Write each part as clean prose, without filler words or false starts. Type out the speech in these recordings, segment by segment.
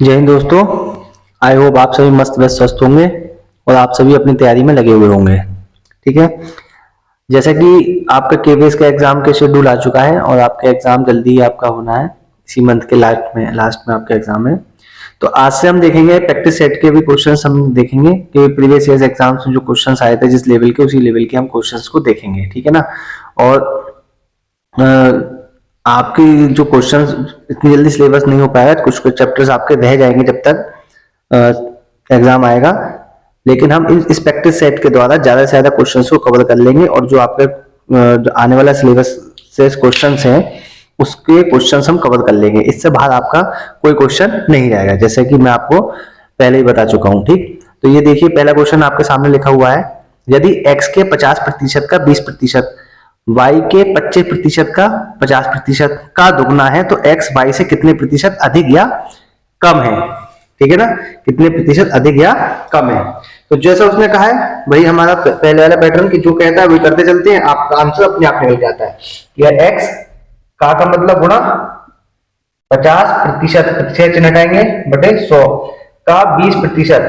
जय हिंद दोस्तों। I hope आप सभी मस्त व्यस्त स्वस्थ होंगे और आप सभी अपनी तैयारी में लगे हुए होंगे। ठीक है। जैसा कि आपका केवीएस का एग्जाम का शेड्यूल आ चुका है और आपका एग्जाम जल्दी ही आपका होना है। इसी मंथ के लास्ट में आपका एग्जाम है। तो आज से हम देखेंगे प्रैक्टिस सेट के भी क्वेश्चंस हम देखेंगे कि प्रीवियस ईयर एग्जाम्स में जो क्वेश्चंस आए थे जिस लेवल के उसी लेवल के हम क्वेश्चंस को देखेंगे। ठीक है ना। और अ, आपकी जो क्वेश्चंस इतनी जल्दी सिलेबस नहीं हो पाएगा, कुछ कुछ चैप्टर्स आपके रह जाएंगे जब तक एग्जाम आएगा। लेकिन हम इस प्रैक्टिस सेट के द्वारा ज्यादा से ज्यादा क्वेश्चंस को कवर कर लेंगे और जो आपके जो आने वाला सिलेबस से क्वेश्चंस हैं उसके क्वेश्चंस हम कवर कर लेंगे। इससे बाहर आपका कोई क्वेश्चन नहीं रहेगा, जैसे कि मैं आपको पहले ही बता चुका हूं। ठीक, तो ये देखिए पहला क्वेश्चन आपके सामने लिखा हुआ है। यदि x के 50% का 20%, y के 25% का 50% का दुगना है तो x y से कितने प्रतिशत अधिक या कम है। ठीक है ना, कितने प्रतिशत अधिक या कम है। तो जैसा उसने कहा है वही हमारा पहले वाला पैटर्न की जो कहता है वही करते चलते हैं, आपका आंसर अपने आप निकल जाता है कि x का मतलब गुणा 50%, प्रतिशत चिन्ह हटाएंगे बटे 100 का 20%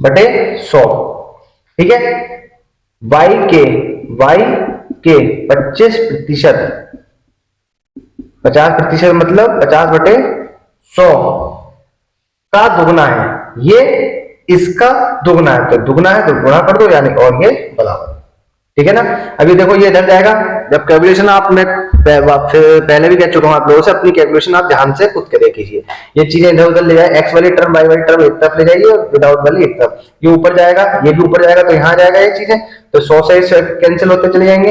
बटे 100। ठीक है। y के 25%, 50% मतलब 50 बटे 100 का दुगना है, ये इसका दुगना है, तो दुगना है तो गुणा कर दो यानी और ये बराबर। ठीक है ना। अभी देखो ये इधर जाएगा, जब कैलकुलेशन आप मैं पहले भी कह चुका हूं आप लोगों से, अपनी कैलकुलेशन आप ध्यान से खुद करके कीजिए। ये चीजें इधर उधर ले जाए, एक्स वाली टर्म वाई वाली टर्म एक तरफ ले जाइए और विदाउट वाली एक तरफ, ये ऊपर जाएगा ये भी ऊपर जाएगा तो यहाँ जाएगा ये चीजें, तो 100 से इस कैंसिल होते चले जाएंगे,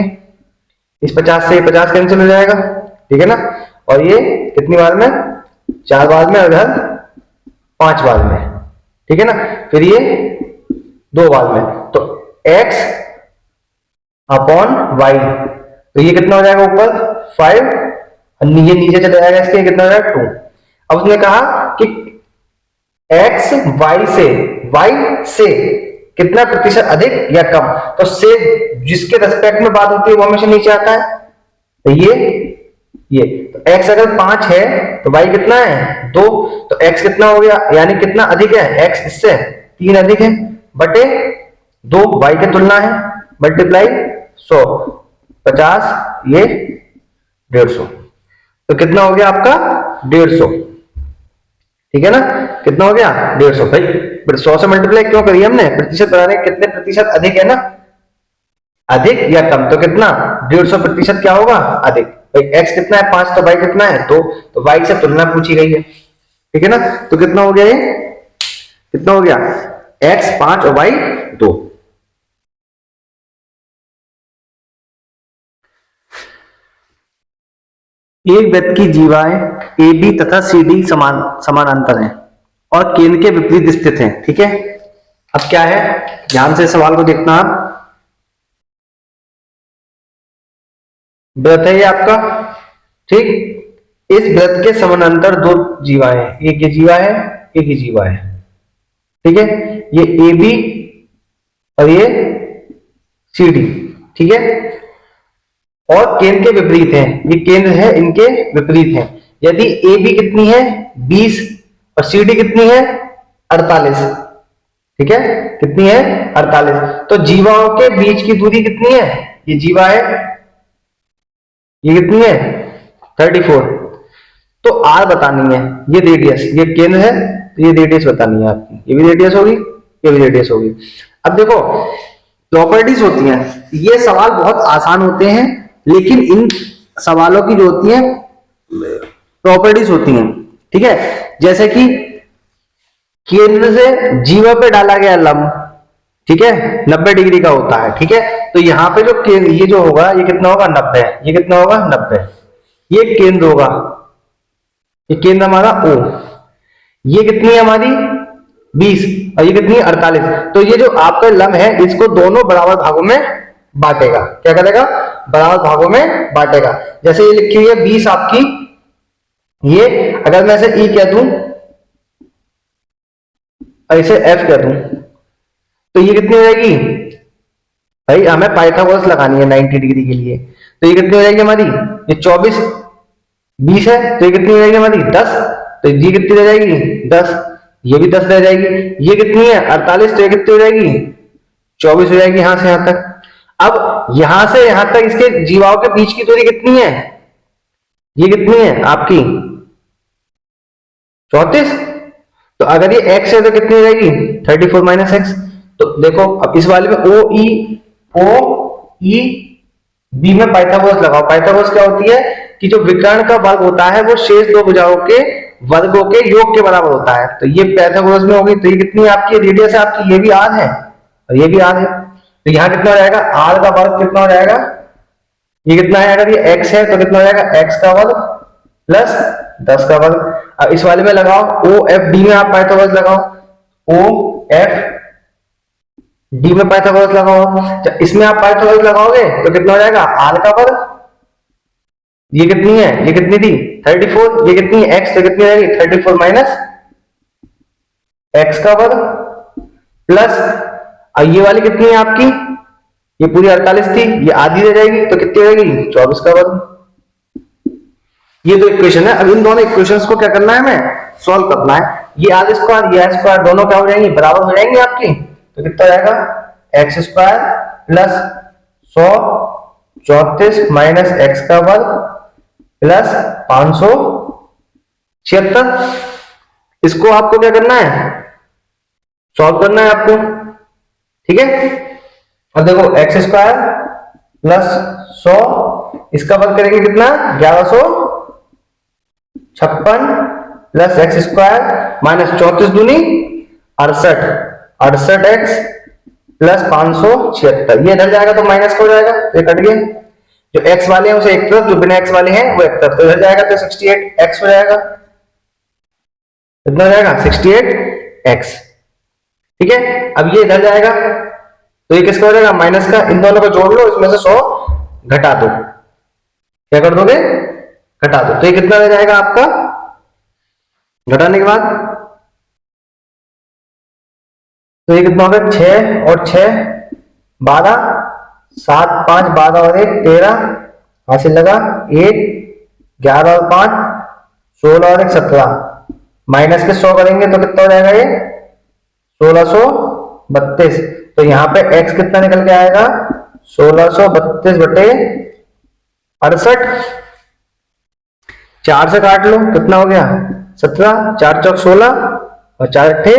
इस 50 से 50 कैंसिल हो जाएगा। ठीक है ना। और ये कितनी बार में, 4 बार में, उधर 5 बार में। ठीक है ना। फिर ये 2 बार में, तो x अपॉन y, तो ये कितना हो जाएगा ऊपर 5, ये नीचे चले जाएगा इसके कितना हो जाएगा 2। अब उसने कहा कि x y से कितना प्रतिशत अधिक या कम, तो से जिसके रेस्पेक्ट में बात होती है वो हमेशा नीचे आता है, तो ये तो x अगर 5 है तो y कितना है 2, तो x कितना हो गया यानी कितना अधिक है, x इससे 3 अधिक है बटे 2 y की तुलना है, मल्टीप्लाई 100, 50 ये 150, तो कितना हो गया आपका 150। ठीक है ना, कितना हो गया 150। भाई 100 से मल्टीप्लाई क्यों करिए हमने, प्रतिशत बनाने कितने प्रतिशत अधिक है ना, अधिक या कम, तो कितना 150% क्या होगा अधिक। x कितना है 5, तो y कितना है 2, तो y से तुलना पूछी गई है। ठीक है ना, तो कितना हो गया ये, कितना हो गया x 5 और y 2। एक वृत्त की जीवाएं ए बी तथा सी डी समानांतर हैं और केंद्र के विपरीत स्थित हैं। ठीक है। अब क्या है, ध्यान से सवाल को देखना आप। वृत्त है ये आपका, ठीक, इस वृत्त के समानांतर 2 जीवा है, एक ये जीवा है एक ये जीवा है। ठीक है, ये ए बी और ये सी डी। ठीक है, और केंद्र के विपरीत है, ये केंद्र है इनके विपरीत है। यदि ए बी कितनी है 20 और सी डी कितनी है 48। ठीक है, कितनी है 48, तो जीवाओं के बीच की दूरी कितनी है, ये जीवा है ये कितनी है 34, तो आर बतानी है, ये रेडियस, ये केंद्र है तो ये रेडियस बतानी है आपकी, ये भी रेडियस होगी ये भी रेडियस होगी। अब देखो प्रॉपर्टीज होती हैं, ये सवाल बहुत आसान होते हैं लेकिन इन सवालों की जो होती है प्रॉपर्टीज होती हैं। ठीक है, जैसे कि केंद्र से जीवा पे डाला गया लंब, ठीक है 90 डिग्री का होता है। ठीक है, तो यहाँ पे जो केंद्र ये जो होगा ये कितना होगा 90, ये कितना होगा 90, ये केंद्र होगा, ये केंद्र हमारा O, ये कितनी है हमारी 20 और ये कितनी है 48, तो ये जो आपका लंब है इसको दोनों बराबर भागों में बांटेगा, क्या करेगा बराबर भागों में बांटेगा। जैसे ये लिखी हुई है 20 आपकी, ये अगर मैं इसे E कह दूं और इसे F कह दूं तो ये कितनी हो जाएगी, भाई हमें पाइथागोरस लगानी है 90 डिग्री के लिए, तो ये कितनी हो जाएगी हमारी, ये 24 20 है तो ये कितनी हो जाएगी हमारी 10, तो ये कितनी रह जाएगी 10, ये भी 10 रह जाएगी, ये कितनी है 48, तो ये कितनी हो जाएगी 24 हो जाएगी यहां से यहां तक। अब यहां से यहां तक इसके जीवाओं के बीच की दूरी कितनी है, ये कितनी है आपकी 34। तो अगर ये x है तो कितनी हो जाएगी 34 माइनस एक्स। तो देखो अब इस वाले में ओ ई बी में पाइथागोरस लगाओ। पाइथागोरस क्या होती है कि जो विकर्ण का वर्ग होता है वो शेष दो भुजाओं के वर्गों के योग के बराबर होता है। तो ये पाइथागोरस में होगी, तो ये कितनी आपकी रेडियस है आपकी, ये भी r है और ये भी r है। तो यहाँ कितना हो जाएगा r का वर्ग कितना हो जाएगा, ये कितना है, अगर ये x है तो कितना हो जाएगा x का वर्ग प्लस 10 का वर्ग। अब इस वाले में लगाओ ओ एफ डी में आप पाइथागोरस लगाओ, ओ एफ डी में पाइथागोरस लगाओ। इसमें आप पाइथागोरस लगाओगे तो कितना हो जाएगा r का वर्ग, ये कितनी है, ये कितनी थी 34, ये कितनी है x, तो कितनी रहेगी 34 माइनस x का वर्ग प्लस, अब ये वाली कितनी है आपकी, ये पूरी 48 थी, ये आधी रह जाएगी तो कितनी रहेगी 24 का वर्ग। ये दो इक्वेशन है। अब इन दोनों इक्वेशंस को क्या करना है, हमें सॉल्व करना है। ये आर स्क्वायर ये आर स्क्वायर दोनों क्या हो जाएंगे, बराबर हो जाएंगे आपकी। तो कितना हो जाएगा x square plus 134 minus x का वर्ग प्लस 576। इसको आपको क्या करना है, सॉल्व करना है आपको, ठीक है। अब देखो एक्स स्क्वायर प्लस 100, इसका वर्ग करेंगे कितना 1156 प्लस एक्स स्क्वायर माइनस 34 दूनी 68, 68x प्लस 576, ये इधर जाएगा तो माइनस का हो जाएगा, तो कट गया। जो x वाले हैं उसे एक तरफ, जो बिना x वाले हैं वो एक तरफ, तो इधर जाएगा तो 68x हो जाएगा, कितना हो जाएगा 68x, ठीक है। अब ये इधर जाएगा तो ये किसका हो जाएगा माइनस का, इन दोनों को जोड़ लो, इसमें से 100 घटा दो, क्या कर दोगे घटा दो, तो ये कितना रह जाएगा आपका घटाने के बाद, तो ये कितना होगा 6 और 6 12, 7 5 12 और 1 13, हासिल लगा 1 11 और 5 16 और 1 17, माइनस के 100 करेंगे तो कितना हो जाएगा ये 1632। तो यहाँ पे x कितना निकल के आएगा 1632 बटे 68, 4 से काट लो कितना हो गया 17, 4 चौक 16 और 4 अट्ठे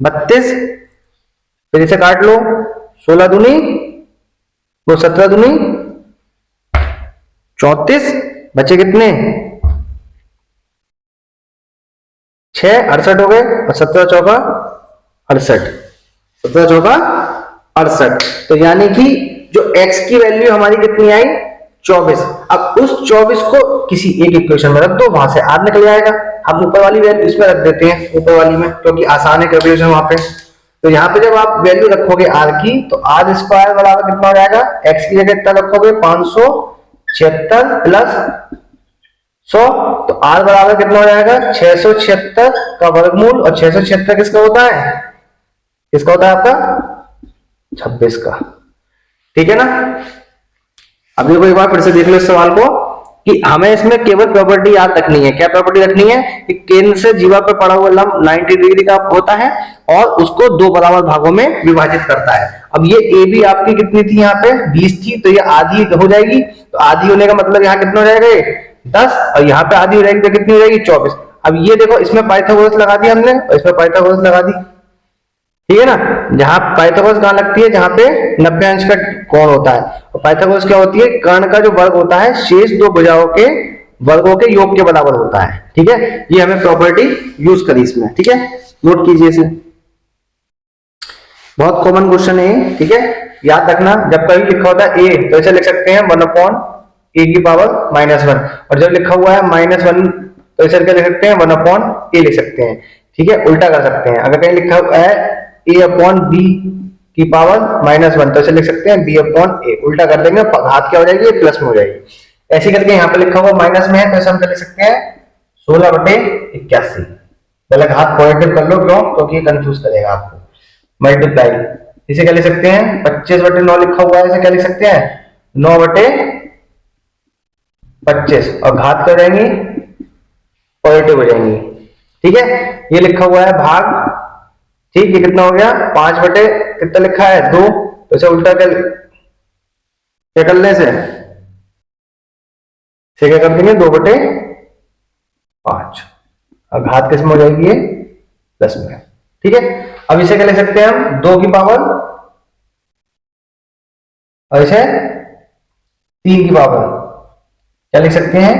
32, फिर इसे काट लो 16 दूनी वो 17 दूनी 34, बचे कितने 6 68 हो गए और 17 चौका 68, 17 चौका 68। तो यानी कि जो x की वैल्यू हमारी कितनी आई 24। अब उस 24 को किसी एक इक्वेशन में रख दो, वहां से r निकल जाएगा। हम ऊपर वाली वैल्यू इसमें रख देते हैं, ऊपर वाली में, क्योंकि आसान है कैलकुलेशन वहां पे। तो यहाँ पे जब आप वैल्यू रखोगे r की, तो r स्क्वायर बराबर कितना हो जाएगा, x की जगह कितना रखोगे 576 प्लस 100, तो r बराबर कितना हो जाएगा 676 का वर्गमूल, और 676 किसका होता है, किसका होता है आपका 26 का, ठीक है ना। अब देखो एक बार फिर से देख लो इस सवाल को, कि हमें इसमें केवल प्रॉपर्टी याद रखनी है। क्या प्रॉपर्टी रखनी है कि केंद्र से जीवा पर पड़ा हुआ लंब 90 डिग्री का होता है और उसको दो बराबर भागों में विभाजित करता है। अब ये ए बी आपकी कितनी थी, यहाँ पे 20 थी, तो ये आधी हो जाएगी। तो आधी होने का मतलब यहाँ कितना हो जाएगा 10, और यहाँ पे आधी हो जाएगी तो कितनी हो जाएगी 24। अब ये देखो इसमें पाइथागोरस लगा दिया हमने और इसमें पाइथागोरस लगा दी, ठीक है ना। जहां पाइथागोरस कहां लगती है, जहां पे 90 अंश का कोण होता है। और पाइथागोरस क्या होती है, कर्ण का जो वर्ग होता है शेष दो भुजाओं के वर्गों के योग के बराबर होता है, ठीक है। ये हमें प्रॉपर्टी यूज करी इसमें, ठीक है, नोट कीजिए इसे, बहुत कॉमन क्वेश्चन है, ठीक है। याद रखना, जब कभी लिखा होता है a तो ऐसे लिख सकते हैं 1/a की पावर -1, और जब लिखा हुआ है -1 तो ऐसे लिख सकते हैं 1/a लिख सकते हैं, ठीक है। उल्टा कर सकते हैं, अगर कहीं लिखा हुआ है a/b की पावर -1 तो ऐसे लिख सकते हैं b/a, उल्टा कर देंगे, घात क्या हो जाएगी प्लस में हो जाएगी। ऐसे करके यहाँ पे लिखा हुआ माइनस में है तो ऐसे हम लिख सकते हैं 16/81, पहले घात पॉजिटिव कर लो, क्यों, क्योंकि ये कंफ्यूज करेगा आपको। मल्टीप्लाई इसे क्या लिख सकते हैं 25/9 लिखा हुआ है, इसे क्या लिख सकते हैं 9/25, और घात कर जाएंगी पॉजिटिव हो जाएंगी, ठीक है, ये लिखा हुआ है भाग, ठीक, ये कितना हो गया 5 बटे कितना लिखा है 2, तो इसे उल्टा क्या करने से क्या कर देंगे 2/5, अब घात किस में हो जाएगी ये प्लस में। ठीक है, अब इसे क्या लिख सकते हैं हम 2 की पावर और इसे 3 की पावर क्या लिख सकते हैं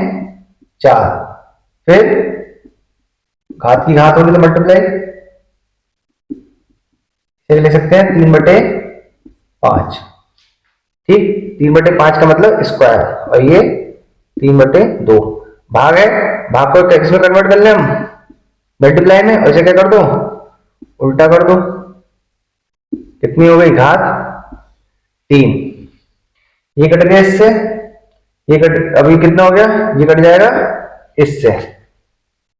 4, फिर घात की घात होगी तो मल्टीप्लाई, इसे लिख सकते हैं 3/5, ठीक, 3/5 का मतलब स्क्वायर, और ये 3/2 भाग है, भाग को टेक्स्ट में कन्वर्ट कर ले हम मल्टीप्लाई में, और इसे क्या कर दो उल्टा कर दो, कितनी हो गई घात 3, ये कट गया इससे, ये कट, अभी कितना हो गया ये कट जाएगा इससे।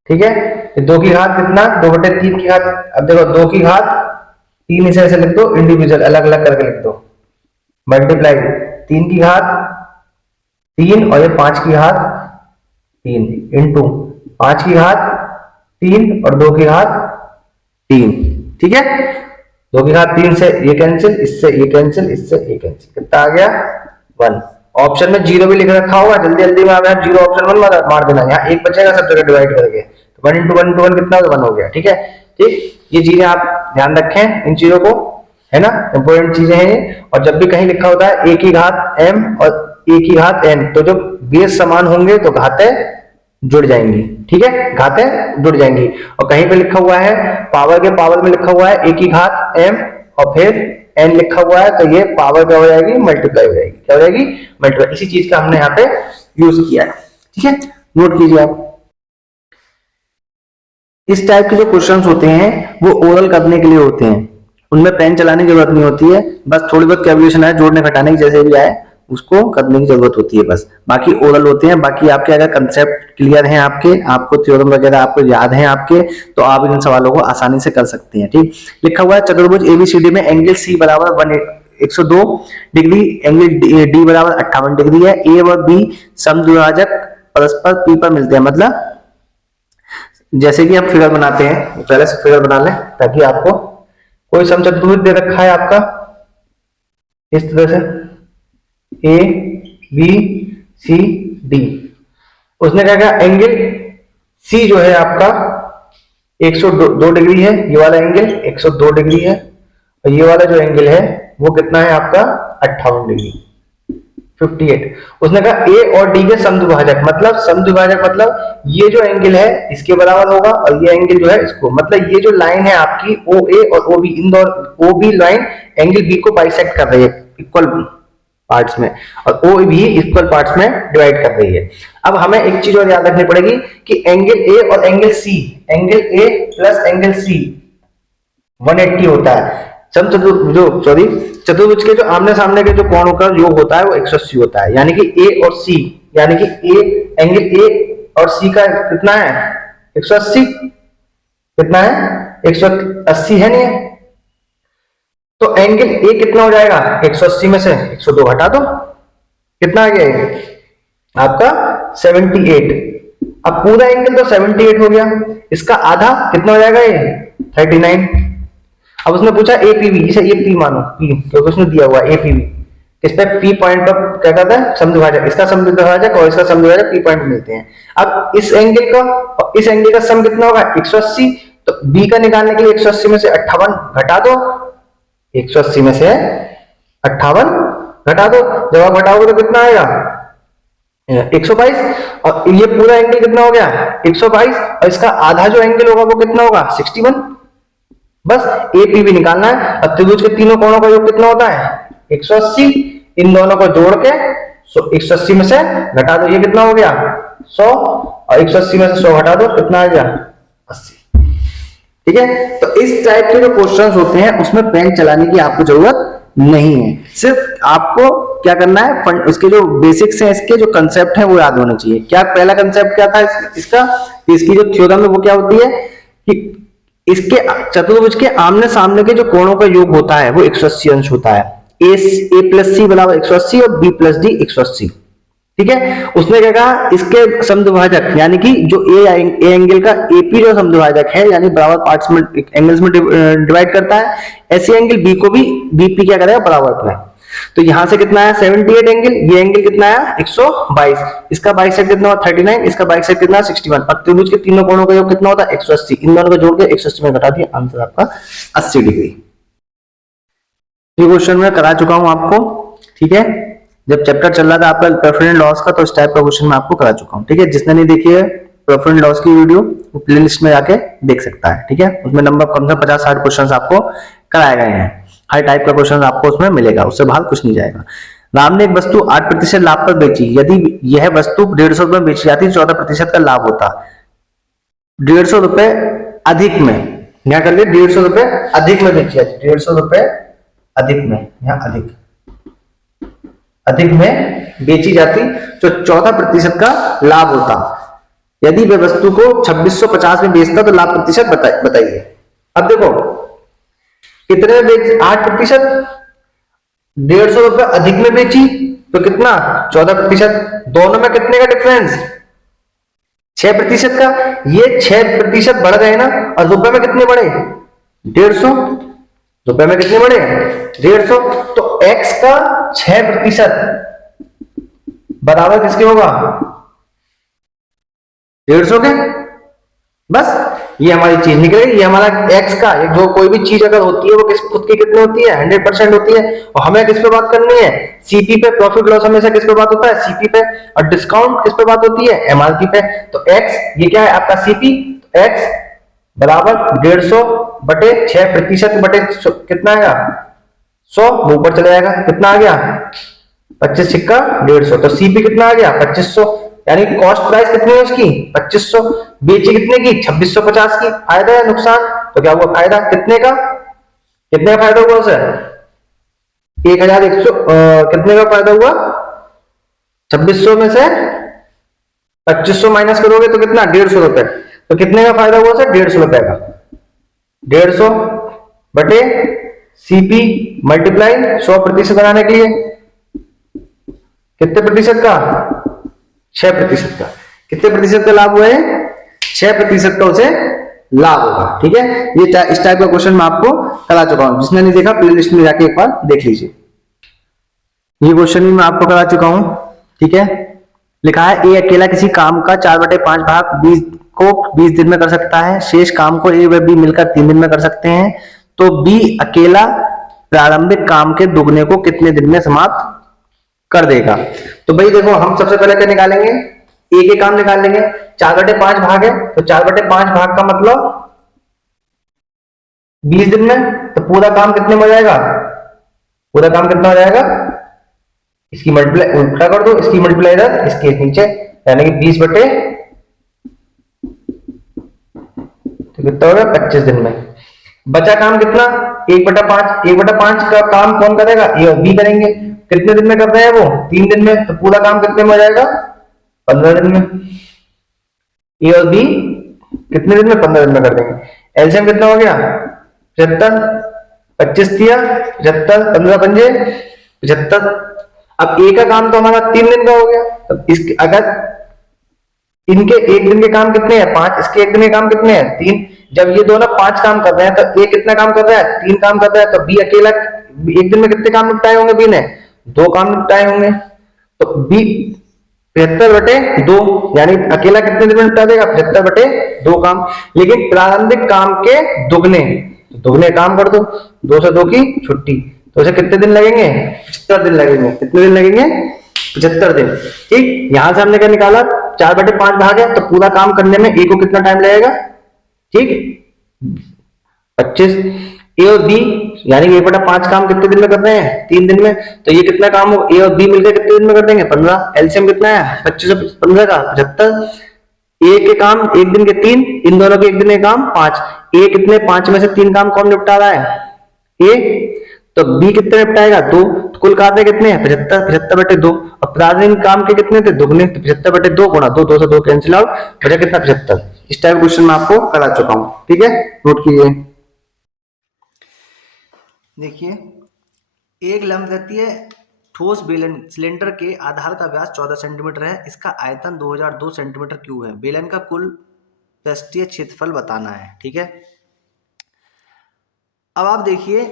ठीक है, 2 की घात कितना 2/3 की घात, अब देखो 2 की घात 3 इसे ऐसे लिख दो इंडिविजुअल अलग अलग करके लिख दो, मल्टीप्लाई 3 की घात 3 और ये 5 की घात 3 इंटू 5 की घात 3 और 2 की घात 3। ठीक है, 2 की घात 3 से ये कैंसिल, इससे ये कैंसिल, इससे ये कैंसिल, कितना आ गया 1। ऑप्शन में 0 भी लिख रखा होगा, जल्दी जल्दी में आप 0 ऑप्शन 1 मार देना, यहाँ 1 बचेगा सब जगह डिवाइड करके, तो 1 × 1 × 1 कितना 1 हो गया। ठीक है, ठीक, ये चीजें आप ध्यान रखें इन चीजों को, है ना, इंपॉर्टेंट चीजें हैं ये। और जब भी कहीं लिखा होता है a की घात m और a की घात n, तो जब बेस समान होंगे तो घातें जुड़ जाएंगी। ठीक है, घातें जुड़ जाएंगी, और कहीं पे लिखा हुआ है पावर के पावर में लिखा हुआ है a की घात m और फिर n लिखा हुआ है, तो ये पावर क्या हो जाएगी मल्टीप्लाई हो जाएगी, क्या हो जाएगी मल्टीप्लाई। इसी चीज का हमने यहाँ पे यूज किया है। ठीक है, नोट कीजिए आप। इस टाइप के जो क्वेश्चंस होते हैं वो ओरल करने के लिए होते हैं, उनमें पेन चलाने की जरूरत नहीं होती है, बस थोड़ी बहुत कैलकुलेशन है जोड़ने घटाने की जैसे भी आए उसको करने की जरूरत होती है बस, बाकी ओरल होते हैं। बाकी आपके अगर कंसेप्ट क्लियर हैं, आपको थ्योरम वगैरह आपको याद हैं आपके, तो आप इन सवालों को आसानी से कर सकते हैं। ठीक, लिखा हुआ है चतुर्भुज एबीसीडी में एंगल सी बराबर 102 डिग्री, एंगल डी बराबर 58 डिग्री है, ए और बी समद्विभाजक परस्पर पी पर मिलते हैं। मतलब जैसे कि हम फिगर बनाते हैं, पहले से फिगर बना लें ताकि आपको, कोई समचतुर्भुज दे रखा है आपका इस तरह से ए बी सी डी, उसने क्या कहा एंगल सी जो है आपका 102 डिग्री है, ये वाला एंगल 102 डिग्री है, और ये वाला जो एंगल है वो कितना है आपका 58 डिग्री 58। उसने कहा ए और डी के समद्विभाजक, मतलब समद्विभाजक मतलब ये जो एंगल है इसके बराबर होगा और ये एंगल जो है इसको, मतलब ये जो लाइन है आपकी ओ ए और ओ बी, इन दोनों O B line angle B को बाइसेक्ट कर रही है इक्वल पार्ट्स में, और ओ भी इक्वल पार्ट्स में डिवाइड कर रही है। अब हमें एक चीज और याद रखनी पड़ेगी कि एंगल ए और angle C, angle A plus angle C 180 होता है। चतुर्भुज के जो आमने सामने के जो कोणों का योग होता है वो 180 होता है, यानी कि ए और सी, यानी कि ए एंगल ए और सी का कितना है 180, कितना है 180 है नहीं, तो एंगल ए कितना हो जाएगा 180 में से 102 घटा दो, कितना आ गया आपका 78। अब पूरा एंगल तो 78 हो गया, इसका आधा कितना हो जाएगा ये 39। अब उसने पूछा एपीवी, इसे ये पी मानो, पी क्योंकि उसने दिया हुआ एपीवी, इस पे पी पॉइंट पर क्या कहता है समद्विभाजक, इसका समद्विभाजक और इसका समद्विभाजक पी पॉइंट मिलते हैं। अब इस एंगल का और इस एंगल का सम कितना होगा 180, तो बी का निकालने के लिए 180 में से 58 घटा दो, 180 में से 58 घटा दो, जब आप घटाओगे तो कितना आएगा 122, और ये पूरा एंगल कितना हो गया 122, और इसका आधा जो एंगल होगा वो कितना होगा 61। बस एपीवी निकालना है। अब त्रिभुज के तीनों कोणों का योग कितना होता है 180, इन दोनों को जोड़ के 180 में से घटा दो, ये कितना हो गया 100, और 180 में से 100 घटा दो, कितना आ गया 80। ठीक है, तो इस टाइप के जो क्वेश्चंस होते हैं उसमें पेन चलाने की आपको जरूरत नहीं है, सिर्फ आपको क्या करना है उसके जो बेसिक्स हैं, इसके जो कंसेप्ट हैं वो याद होने चाहिए। क्या पहला कंसेप्ट क्या था इसका, इसकी जो थ्योरम है वो क्या होती है कि इसके चतुर्भुज के आमने सामने के जो कोणों का योग होता है वो 180 अंश होता है, ए प्लस सी बराबर 180 और बी प्लस डी 180। ठीक है। उसने क्या कहा, इसके समद्विभाजक यानी कि जो ए एंगल का एपी जो समद्विभाजक है यानी बराबर पार्ट्स में एंगल्स में डिवाइड करता है, ऐसे एंगल बी को भी बीपी क्या करेगा, बराबर में। तो यहां से कितना आया 78 एंगल, ये एंगल कितना आया 122, इसका बाइसेक्ट कितना हुआ 39, इसका बाइसेक्ट कितना 61। अब त्रिभुज के तीनों कोणों का योग कितना होता है 180, इन दोनों को जोड़ के 180 में घटा दिया, आंसर आपका 80 डिग्री। ये क्वेश्चन मैं करा चुका हूं आपको, ठीक है। जब चैप्टर चल रहा था आपका प्रेफरेंस लॉस का, तो इस टाइप का क्वेश्चन मैं आपको करा चुका हूं, ठीक है। जिसने नहीं देखी है प्रेफरेंस लॉस की वीडियो, वो प्लेलिस्ट में जाके देख सकता है, ठीक है। उसमें नंबर कम से 50-60 क्वेश्चन आपको कराए गए हैं, हर टाइप का क्वेश्चन आपको उसमें मिलेगा, उससे बाहर कुछ नहीं जाएगा। राम ने एक वस्तु 8% लाभ पर बेची, यदि यह वस्तु 150 रुपए में बेची जाती 14% का लाभ होता। 150 रुपए अधिक में, यहाँ कर लिए 150 रुपए अधिक में बेची जाती, 150 रुपए अधिक में, यहाँ अधिक में बेची जाती तो 14% का लाभ होता। यदि वह वस्तु को 2650 में बेचता तो लाभ प्रतिशत बताइए। अब देखो कितने में बेच, 8%, 150 रुपए अधिक में बेची तो कितना 14%, दोनों में कितने का डिफरेंस 6% का। ये 6% बढ़ गए ना, और रुपए में कितने बढ़े 150, रुपए में कितने बढ़े 150, तो x का 6% बराबर किसके होगा 150 के। बस ये हमारी चीज निकलेगी, ये हमारा x का, जो कोई भी चीज अगर होती है वो किस खुद की कितनी होती है 100% होती है। और हमें किस पे बात करनी है, सीपी पे। प्रॉफिट लॉस हमेशा किस पे बात होता है सीपी पे, और डिस्काउंट किस पे बात होती है एमआरपी पे। तो x ये क्या है आपका सीपी, तो x बराबर 150 बटे 6% बटे कितना आएगा 100, ऊपर चले जाएगा, कितना आ गया 25 सिक्का 150, तो सीपी कितना आ गया 2500, यानी कॉस्ट प्राइस कितनी है उसकी 2500, बेची कितने की 2650 की। फायदा या नुकसान, तो क्या हुआ फायदा, कितने का फायदा हुआ उसे 1100, कितने का फायदा हुआ 2600 में से 2500 माइनस करोगे तो कितना 150 रुपए, तो कितने का फायदा हुआ सर 150 रुपए का, 150 बटे सीपी मल्टीप्लाई 100% बनाने के लिए कितने प्रतिशत का 6% का। कितने प्रतिशत का लाभ हुआ है 6% का उसे लाभ होगा, ठीक है। ये इस टाइप का क्वेश्चन मैं आपको करा चुका हूं, जिसने नहीं देखा प्लेलिस्ट में जाके एक बार देख लीजिए। ये क्वेश्चन भी मैं आपको करा चुका हूं, ठीक है। लिखा है ए अकेला किसी काम का 4/5 भाग 20 दिन में कर सकता है, शेष काम को ए व बी मिलकर 3 दिन में कर सकते हैं, तो बी अकेला प्रारंभिक काम के दुगने को कितने दिन में समाप्त कर देगा। तो भाई देखो हम सबसे पहले क्या निकालेंगे, ए के काम निकाल लेंगे। 4/5 भाग है, तो 4/5 भाग का मतलब 20 दिन में, तो पूरा काम कितने में हो जाएगा, पूरा काम कितना हो जाएगा, इसकी मल्टीप्लाई उल्टा कर दो, इसकी मल्टीप्लाई इधर इसके नीचे, यानी कि 20 बटे तो कितना होगा 25 दिन में। बचा काम कितना 1/5, 1/5 का काम कौन करेगा ए और बी करेंगे। कितने दिन में कर रहे हैं वो 3 दिन में, तो पूरा काम कितने में हो जाएगा 15 दिन में। ए और बी कितने दिन में 15 दिन में कर देंगे। एलसीएम कितना हो गया 75, 25 दिया 75, 15 पंजे 75। अब ए का काम तो हमारा 3 दिन का हो गया, तो इसके अगर इनके एक दिन के काम कितने हैं 5, इसके एक दिन के काम कितने हैं 3, जब ये दोनों 5 काम कर रहे हैं तो ए कितना काम कर रहा है 3 काम कर रहा है, तो बी अकेला एक दिन में कितने काम निपटाए होंगे, बी ने 2 काम निपटाए होंगे, तो बी 75/2, यानी अकेला कितने दिन में निपटा देगा 75/2 काम। लेकिन प्रारंभिक काम के दुगने काम कर दो, 2 से 2 की छुट्टी, तो उसे कितने दिन लगेंगे 75 दिन लगेंगे। कितने दिन लगेंगे 75 दिन, ठीक। यहां से हमने क्या निकाला 4/5 भाग है, तो पूरा काम करने में ए को कितना टाइम लगेगा, ठीक 25। ए और बी यानी 1/5 काम कितने दिन में कर रहे हैं 3 दिन में, तो ये कितना काम हो ए और बी मिलकर कितने दिन में कर देंगे 15। एलसीएम कितना है 25 और 15 का 75। ए के काम एक दिन के 3, इन दोनों के एक दिन के काम 5। ए कितने 5 में से 3 काम कौन निपटा रहा है ए, तो बी कितने निपटाएगा 2, तो कुल कार्य कितने हैं 75, 75/2। और प्रारंभिक काम के कितने थे दुगने, तो 75/2 गुणा 2, 2 से 2 कैंसिल आउट, बचा कितना 75। इस टाइप क्वेश्चन मैं आपको करा चुका हूं, ठीक है, नोट कीजिए। देखिए एक लंब रहती है ठोस बेलन सिलेंडर के आधार का व्यास 14 सेंटीमीटर है, इसका आयतन 2002 सेंटीमीटर क्यूब है, बेलन का कुल पृष्ठीय क्षेत्रफल बताना है। ठीक है, अब आप देखिए,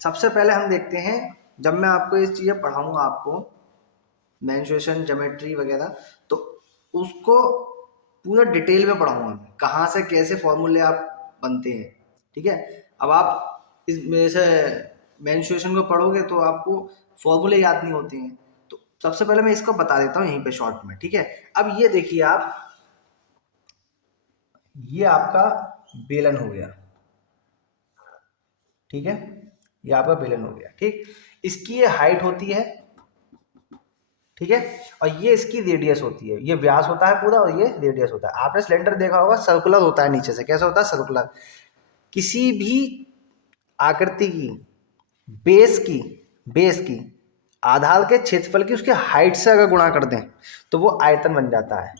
सबसे पहले हम देखते हैं, जब मैं आपको ये चीज़ें पढ़ाऊंगा आपको मेंसुरेशन ज्योमेट्री वगैरह, तो उसको पूरा डिटेल में पढ़ाऊंगा मैं, कहाँ से कैसे फॉर्मूले आप बनते हैं। ठीक है, अब आप इस में से मेंसुरेशन को पढ़ोगे तो आपको फॉर्मूले याद नहीं होते हैं, तो सबसे पहले मैं इसको बता देता हूँ यहीं पे शॉर्ट में। ठीक है, अब ये देखिए आप, ये आपका बेलन हो गया। ठीक है, ये आपका बेलन हो गया। ठीक, इसकी ये हाइट होती है। ठीक है, और ये इसकी रेडियस होती है, ये व्यास होता है पूरा और ये रेडियस होता है। आपने सिलेंडर देखा होगा, सर्कुलर होता है, नीचे से कैसा होता है, सर्कुलर। किसी भी आकृति की बेस की आधार के क्षेत्रफल की उसके हाइट से अगर गुणा कर दें तो वो आयतन बन जाता है।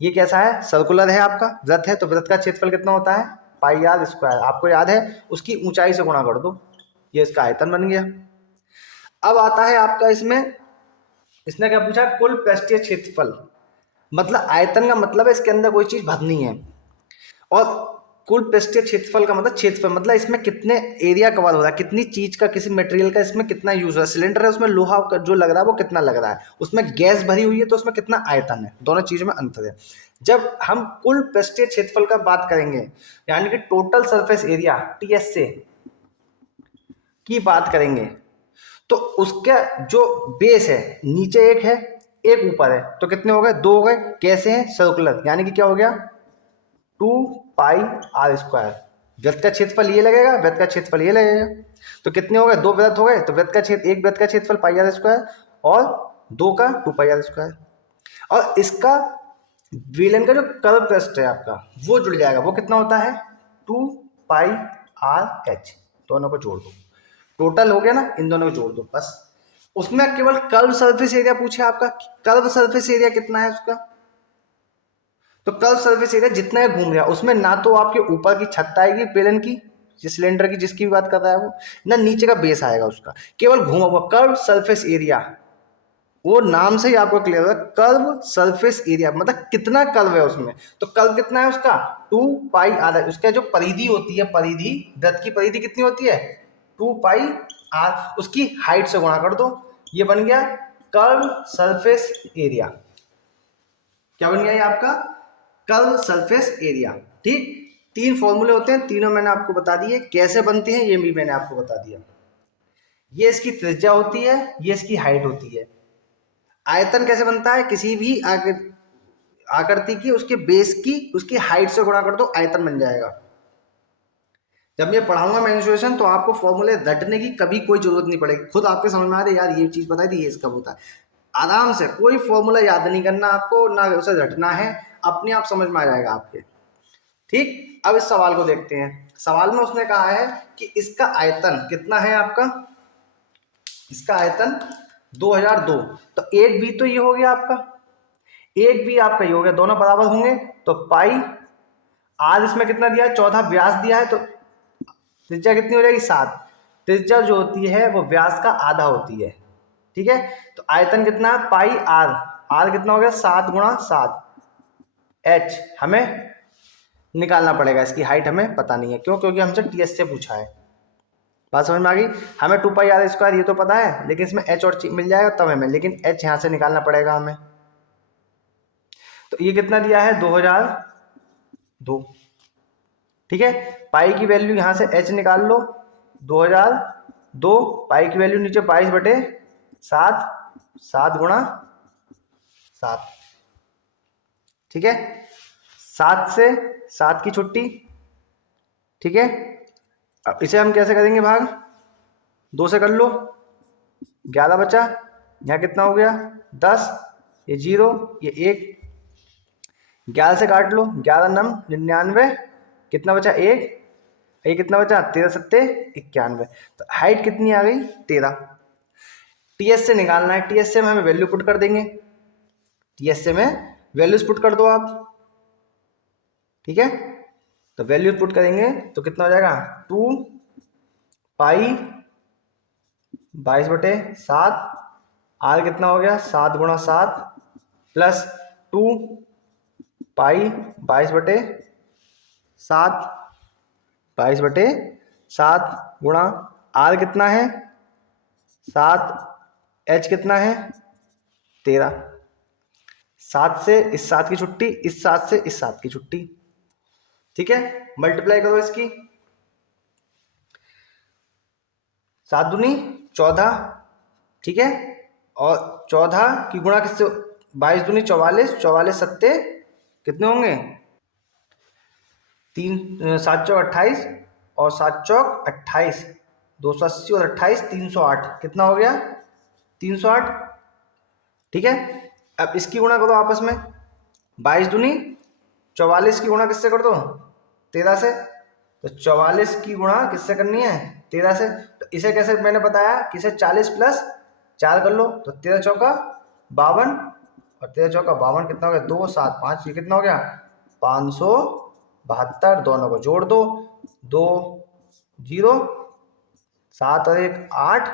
ये कैसा है, सर्कुलर है, आपका वृत्त है, तो वृत्त का क्षेत्रफल कितना होता है, पाई आर स्क्वायर, आपको याद है, उसकी ऊंचाई से गुणा कर दो, ये इसका आयतन बन गया। अब आता है आपका इसने क्या पूछा, कुल पृष्ठीय क्षेत्रफल, मतलब आयतन का मतलब है इसके अंदर कोई चीज भरनी है, और कुल पृष्ठीय क्षेत्रफल का मतलब क्षेत्रफल, मतलब इसमें कितने एरिया कवर हो रहा है, कितनी चीज का, किसी मटेरियल का इसमें कितना यूज है। सिलेंडर है, उसमें लोहा का जो लग रहा है वो कितना लग रहा है, उसमें गैस भरी हुई है तो उसमें कितना आयतन है, दोनों चीजों में अंतर है। जब हम कुल पृष्ठीय क्षेत्रफल का बात करेंगे, यानी कि टोटल सरफेस एरिया TSA की बात करेंगे, तो उसका जो बेस है, नीचे एक है एक ऊपर है, तो कितने हो गए, दो हो गए। कैसे हैं, सर्कुलर, यानी कि क्या हो गया, 2 पाई r स्क्वायर। वृत्त का क्षेत्रफल ये लगेगा, वृत्त का क्षेत्रफल ये लगेगा, तो कितने हो गए, दो वृत्त हो गए, तो वृत्त का क्षेत्र, एक वृत्त का क्षेत्रफल πr² और दो का 2 πr²। और इसका बेलन का जो कर्व पृष्ठ है आपका, वो जुड़ जाएगा, वो कितना होता है, 2πrh। दोनों को जोड़ दो, टोटल हो गया ना, इन दोनों को जोड़ दो बस। उसमें केवल कर्व सरफेस एरिया पूछे आपका, कर्व सरफेस एरिया कितना है उसका, तो कर्व सरफेस एरिया जितना है घूम गया, उसमें ना तो आपके ऊपर की छत आएगी बेलन की, जिस सिलेंडर की जिसकी भी बात कर रहा है वो, ना नीचे का बेस आएगा उसका, केवल घूमा हुआ कर्व सरफेस एरिया। वो नाम से ही आपको क्लियर है, कर्व सरफेस एरिया मतलब कितना कर्व है उसमें, तो कर्व कितना है उसका, 2πr। उसका जो परिधि होती है, परिधि, वृत्त की परिधि कितनी होती है, 2πr, उसकी हाइट से गुणा कर दो, ये बन गया कर्व सरफेस एरिया। क्या बन गया ये आपका, कर्व सरफेस एरिया। ठीक, तीन फॉर्मूले होते हैं, तीनों मैंने आपको बता दिए, कैसे बनते हैं ये भी मैंने आपको बता दिया। ये इसकी त्रिज्या होती है, ये इसकी हाइट होती है। आयतन कैसे बनता है, किसी भी आकृति की उसके बेस की उसकी हाइट से गुणा कर दो, आयतन बन जाएगा। जब मैं पढ़ाऊंगा मेंसुरेशन तो आपको फॉर्मूले रटने की कभी कोई जरूरत नहीं पड़ेगी, खुद आपके समझ में आ रहा है, यार ये चीज बताई थी, ये इसका होता है। आराम से, कोई फॉर्मूला याद नहीं करना आपको, ना उसे रटना है, अपने आप समझ में आ जाएगा आपके। ठीक, अब इस सवाल को देखते हैं। सवाल में उसने कहा है कि इसका आयतन कितना है आपका, इसका आयतन 2002, तो एक भी तो ये हो गया आपका, एक भी आपका ये हो गया, दोनों बराबर होंगे, तो पाई आर, इसमें कितना दिया है, 14 व्यास दिया है, तो त्रिज्या कितनी हो जाएगी, 7। त्रिज्या जो होती है वो व्यास का आधा होती है। ठीक है, तो आयतन कितना है, पाई आर, आर कितना हो गया, 7 × 7 h हमें निकालना पड़ेगा, इसकी हाइट हमें पता नहीं है, क्यों, क्योंकि हमसे TS से पूछा है। बात समझ में आ गई, हमें 2πr² ये तो पता है, लेकिन इसमें h और मिल जाएगा तब हमें, लेकिन h यहां से निकालना पड़ेगा हमें। तो ये कितना दिया है, 2002। ठीक है, पाई की वैल्यू यहां से h निकाल लो, 2002, पाई की वैल्यू नीचे 22/7, 7 × 7। ठीक है, 7 से 7 की छुट्टी। ठीक है, अब इसे हम कैसे करेंगे भाग, 2 से कर लो, 11 बचा, यहाँ कितना हो गया, 10, ये 0, ये 1, 11 से काट लो, 11 × 9 = 99, कितना बचा, 1, ये कितना बचा, 13 × 7 = 91। तो हाइट कितनी आ गई, 13। TS से निकालना है, TS से में हमें वैल्यू पुट कर देंगे, TS से में वैल्यूज पुट कर दो आप। ठीक है, तो वैल्यू पुट करेंगे तो कितना हो जाएगा, 2π 22/7 आर कितना हो गया 7 गुणा 7 प्लस 2 पाई 22/7 22/7 गुणा आर कितना है 7, एच कितना है 13। 7 से इस 7 की छुट्टी, इस 7 से इस 7 की छुट्टी, ठीक है। मल्टीप्लाई करो इसकी, 7 दूनी 14, ठीक है। और 14 की गुणा किससे, 22 दूनी 44, 44 सत्ते कितने होंगे 3, 7 चौक 28 और 7 चौक 28, 280 और 28 308, कितना हो गया 308, ठीक है। अब इसकी गुणा करो आपस में, 22 दूनी 44 की गुणा किससे कर दो 13 से, तो 44 की गुणा किससे करनी है 13 से। तो इसे कैसे मैंने बताया कि इसे 40 प्लस 4 कर लो, तो 13 चौका 52 और 13 चौका 52 कितना हो गया 2 7 5, ये कितना हो गया 572। दोनों को जोड़ दो, 2 0, 7 और 1 8,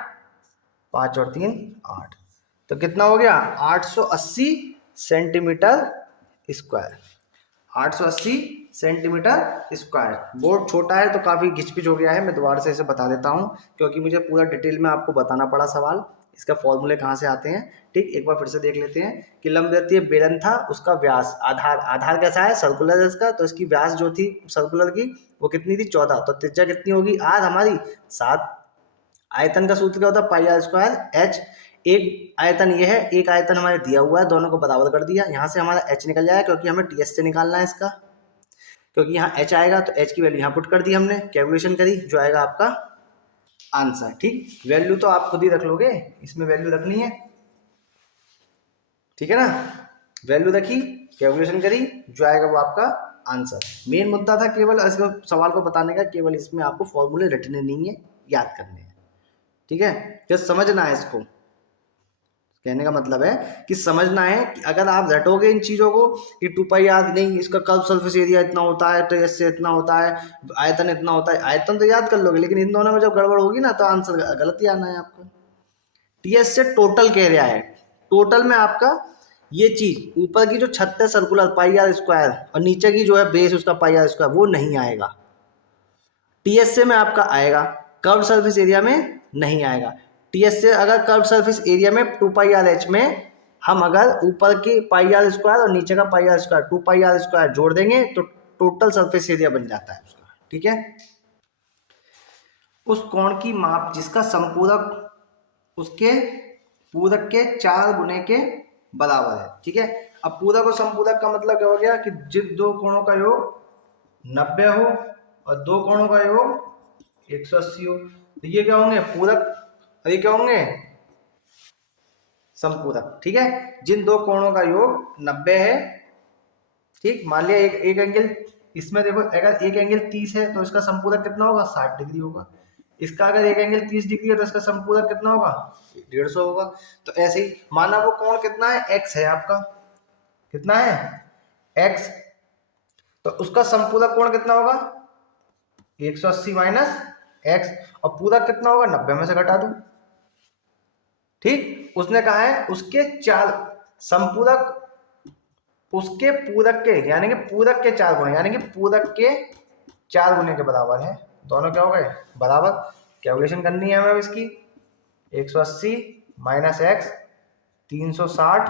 5 और 3 8, तो कितना हो गया 880 centimetre square, 880 centimetre square. Board छोटा है तो काफ़ी घिचपिच हो गया है, मैं दोबारा से इसे बता देता हूँ क्योंकि मुझे पूरा डिटेल में आपको बताना पड़ा सवाल, इसका फॉर्मूले कहाँ से आते हैं, ठीक। एक बार फिर से देख लेते हैं कि लंबवृत्तीय बेलन था, उसका व्यास आधार कैसा है सर्कुलर है इसका, तो इसकी व्यास जो थी सर्कुलर की वो कितनी थी 14, तो त्रिज्या कितनी होगी आर हमारी 7। आयतन का सूत्र क्या होता है पाई आर स्क्वायर एच, एक आयतन ये है, एक आयतन हमारे दिया हुआ है, दोनों को बराबर कर दिया, यहाँ से हमारा एच निकल जाएगा क्योंकि हमें टीएस से निकालना है इसका, क्योंकि यहाँ एच आएगा तो एच की वैल्यू यहाँ पुट कर दी हमने, कैलकुलेशन करी, जो आएगा आपका आंसर, ठीक। वैल्यू तो आप खुद ही रख लोगे, इसमें वैल्यू रखनी है, ठीक है ना। वैल्यू रखी, कैलकुलेशन करी, जो आएगा वो आपका आंसर। मेन मुद्दा था केवल इस सवाल को बताने का, केवल इसमें आपको फॉर्मूले रटने नहीं है, याद करने हैं, ठीक है। जस्ट समझना है इसको, कहने का मतलब है कि समझना है कि अगर आप रटोगे इन चीज़ों को कि 2 पाई आर नहीं, इसका कर्व सरफेस एरिया इतना होता है, ट्रेस से इतना होता है, आयतन इतना होता है, आयतन तो याद कर लोगे, लेकिन इन दोनों में जब गड़बड़ होगी ना तो आंसर गलत ही आना है आपको। टीएस से टोटल कह रहा है, टोटल में आपका ये चीज़ ऊपर की जो छत है सर्कुलर पाई आर स्क्वायर और नीचे की जो है बेस उसका पाई आर स्क्वायर, वो नहीं आएगा। टीएस से में आपका आएगा, कर्व सरफेस एरिया में नहीं आएगा। टीएस से अगर कर्व सरफेस एरिया में 2 पाई आर एच में हम अगर ऊपर की पाई आर स्क्वायर और नीचे का pi R square 2 pi R square जोड़ देंगे तो टोटल सरफेस एरिया बन जाता है उसका, ठीक है। उस कोण की माप जिसका संपूरक उसके पूरक के 4 गुने के बराबर है, ठीक है। अब पूरक और संपूरक का मतलब क्या हो गया कि जिन दो कोणों का योग 90 हो और दो कोणों का योग 180 हो, तो ये क्या होंगे पूरक और ये क्या होंगे संपूरक, ठीक है। जिन दो कोणों का योग 90 है, ठीक, मान लिया एक एंगल इसमें देखो, अगर एक एंगल 30 है तो इसका संपूरक कितना होगा 60 डिग्री होगा, इसका अगर एक एंगल 30 डिग्री है तो इसका संपूरक कितना होगा 150 होगा। तो ऐसे ही माना वो कोण कितना है x है आपका, कितना है x, तो उसका संपूरक कोण कितना होगा 180 माइनस x, और पूरक कितना होगा 90 में से घटा दो, ठीक। उसने कहा है उसके 4 संपूरक उसके पूरक के यानी कि पूरक के 4 गुणे, यानी कि पूरक के 4 गुने के बराबर है, दोनों क्या हो गए बराबर। कैलकुलेशन करनी है हमें इसकी, 180 माइनस एक्स 360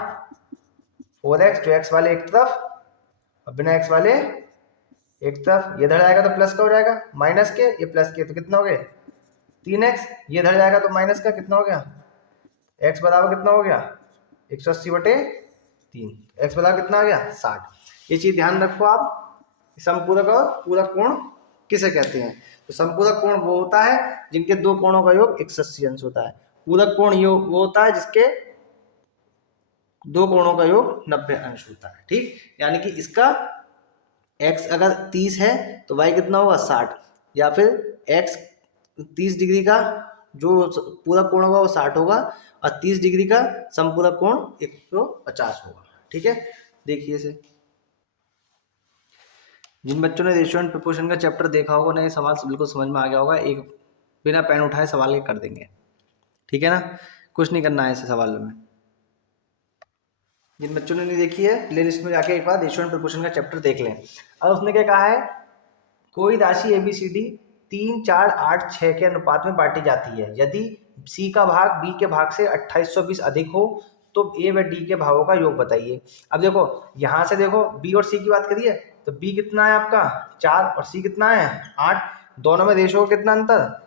4x, जो x वाले एक तरफ और बिना x वाले एक तरफ, ये धर जाएगा तो प्लस का हो जाएगा, माइनस के ये प्लस के, तो कितना हो गए 3x, ये धर जाएगा तो माइनस का कितना हो गया x बराबर कितना हो गया 180/3, x बराबर कितना आ गया 60। ये चीज ध्यान रखो आप, संपूरक और पूरक कोण किसे कहते हैं। तो संपूरक कोण वो होता है जिनके दो कोणों का योग 180 अंश होता है, पूरक कोण योग वो होता है जिसके दो कोणों का योग 90 अंश होता है, ठीक। यानी कि इसका x अगर 30 है तो y कितना होगा 60, या फिर x 30 डिग्री का जो पूरक कोण होगा वो 60 होगा और 30 डिग्री का संपूरक कोण 150 होगा, ठीक है। देखिए इसे, जिन बच्चों ने रेशियो एंड प्रोपोर्शन का चैप्टर देखा होगा ना, ये सवाल बिल्कुल समझ में आ गया होगा, एक बिना पेन उठाए सवाल ये कर देंगे, ठीक है ना। कुछ नहीं करना है ऐसे सवालों में, जिन बच्चों ने नहीं देखी है प्ले लिस्ट में जाके एक बार रेशियो एंड प्रोपोर्शन का चैप्टर देख लें। और उसने क्या कहा है, कोई राशि ABCD 3, 4, 8, 6 के अनुपात में बांटी जाती है। यदि C का भाग B के भाग से 2820 अधिक हो तो A व D के भागों का योग बताइए। अब देखो यहाँ से देखो B और C की बात करिए तो B कितना है आपका 4 और C कितना है 8। दोनों में रेशियो कितना अंतर,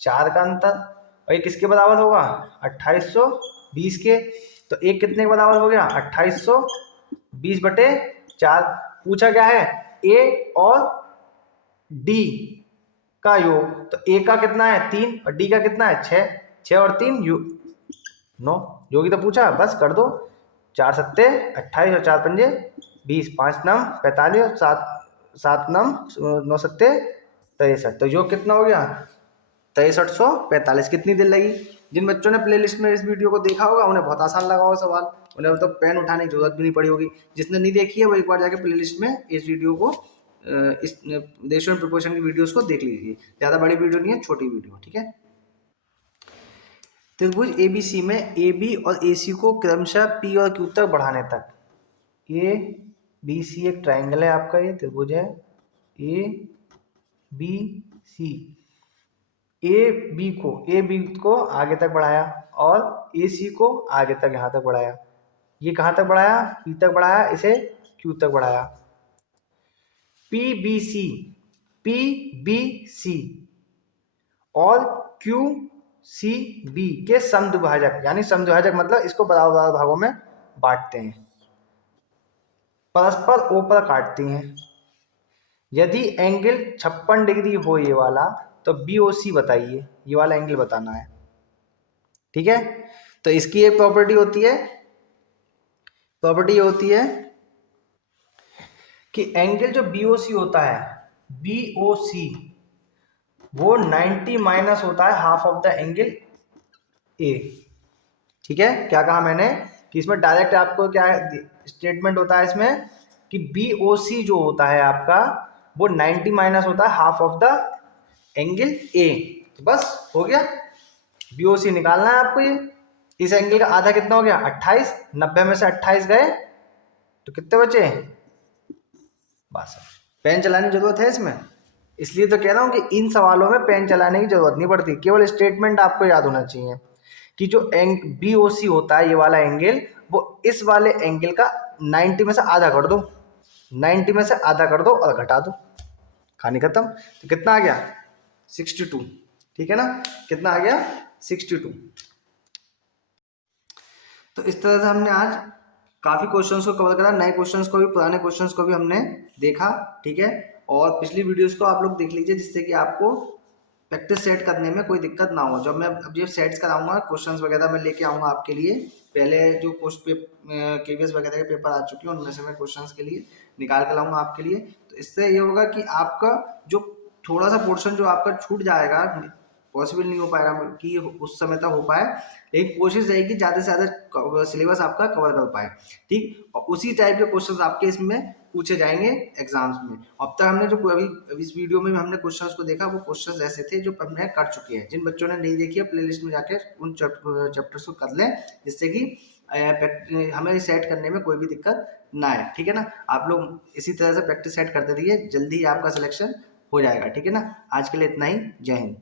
4 का अंतर। और ये किसके बराबर होगा 2820 के। तो एक कितने के बराबर हो गया 2820/4। पूछा क्या है A और D का योग। तो A का कितना है 3 और D का कितना है 6। 6 और 3 9 योगी तो पूछा, बस कर दो। 4 सत्ते 28 और 4 पंजे 20, 5 नम 45 और 7 नम 9 सत्ते 63। तो योग कितना हो गया 6345। कितनी देर लगी। जिन बच्चों ने प्लेलिस्ट में इस वीडियो को देखा होगा उन्हें बहुत आसान लगा होगा सवाल, उन्हें तो पेन उठाने की जरूरत भी नहीं पड़ी होगी। जिसने नहीं देखी है वो एक बार जाके प्लेलिस्ट में इस वीडियो को इस रेशियो एंड प्रोपोर्शन की वीडियोस को देख लीजिए। ज़्यादा बड़ी वीडियो नहीं है, छोटी वीडियो, ठीक है। त्रिभुज ABC में AB और AC को क्रमशः P और Q तक बढ़ाने तक। ABC एक ट्राइंगल है आपका, ये त्रिभुज है ABC। AB को आगे तक बढ़ाया और AC को आगे तक यहाँ तक बढ़ाया। ये कहाँ तक बढ़ाया P तक बढ़ाया, इसे Q तक बढ़ाया। PBC और QCB के समद्विभाजक, यानी समद्विभाजक मतलब इसको बराबर बराबर भागों में बांटते हैं, परस्पर O पर काटती हैं। यदि एंगल 56 डिग्री हो ये वाला तो BOC बताइए, ये वाला एंगल बताना है, ठीक है। तो इसकी एक प्रॉपर्टी होती है कि एंगल जो BOC होता है, BOC वो 90 माइनस होता है half of the angle A, ठीक है। क्या कहा मैंने कि इसमें डायरेक्ट आपको क्या स्टेटमेंट होता है इसमें कि BOC जो होता है आपका वो 90 माइनस होता है half of the angle A। तो बस हो गया, BOC निकालना है आपको। ये इस एंगल का आधा कितना हो गया 28, 90 में से 28 गए तो कितने बचे, बस। पेन चलाने की जरूरत है इसमें, इसलिए तो कह रहा हूं कि इन सवालों में पेन चलाने की जरूरत नहीं पड़ती, केवल स्टेटमेंट आपको याद होना चाहिए कि जो BOC होता है ये वाला एंगल, वो इस वाले एंगल का 90 में से आधा कर दो, 90 में से आधा कर दो और घटा दो, कहानी खत्म। तो कितना आ गया 62, ठीक है ना। कितना आ गया 62। तो इस तरह से हमने आज काफ़ी क्वेश्चंस को कवर करा, नए क्वेश्चंस को भी पुराने क्वेश्चंस को भी हमने देखा, ठीक है। और पिछली वीडियोस को आप लोग देख लीजिए जिससे कि आपको प्रैक्टिस सेट करने में कोई दिक्कत ना हो। जब मैं अब ये सेट्स कराऊंगा क्वेश्चंस वगैरह मैं लेके आऊँगा आपके लिए, पहले जो KVS वगैरह के पेपर आ चुके हैं उनमें से मैं क्वेश्चंस के लिए निकाल कर लाऊंगा आपके लिए। तो इससे ये होगा कि आपका जो थोड़ा सा पोर्शन जो आपका छूट जाएगा, पॉसिबल नहीं हो पाएगा कि उस समय तक हो पाए, लेकिन कोशिश रहेगी ज़्यादा से ज़्यादा सिलेबस आपका कवर कर पाए, ठीक। और उसी टाइप के क्वेश्चंस आपके इसमें पूछे जाएंगे एग्जाम्स में। अब तक हमने जो अभी इस वीडियो में हमने क्वेश्चंस को देखा वो क्वेश्चंस ऐसे थे जो हमने कर चुके हैं। जिन बच्चों ने नहीं देखी है प्लेलिस्ट में जाकर उन चैप्टर्स को कर लें जिससे कि हमें सेट करने में कोई भी दिक्कत ना आए, ठीक है ना। आप लोग इसी तरह से प्रैक्टिस सेट करते रहिए, जल्दी ही आपका सिलेक्शन हो जाएगा, ठीक है ना। आज के लिए इतना ही, जय हिंद।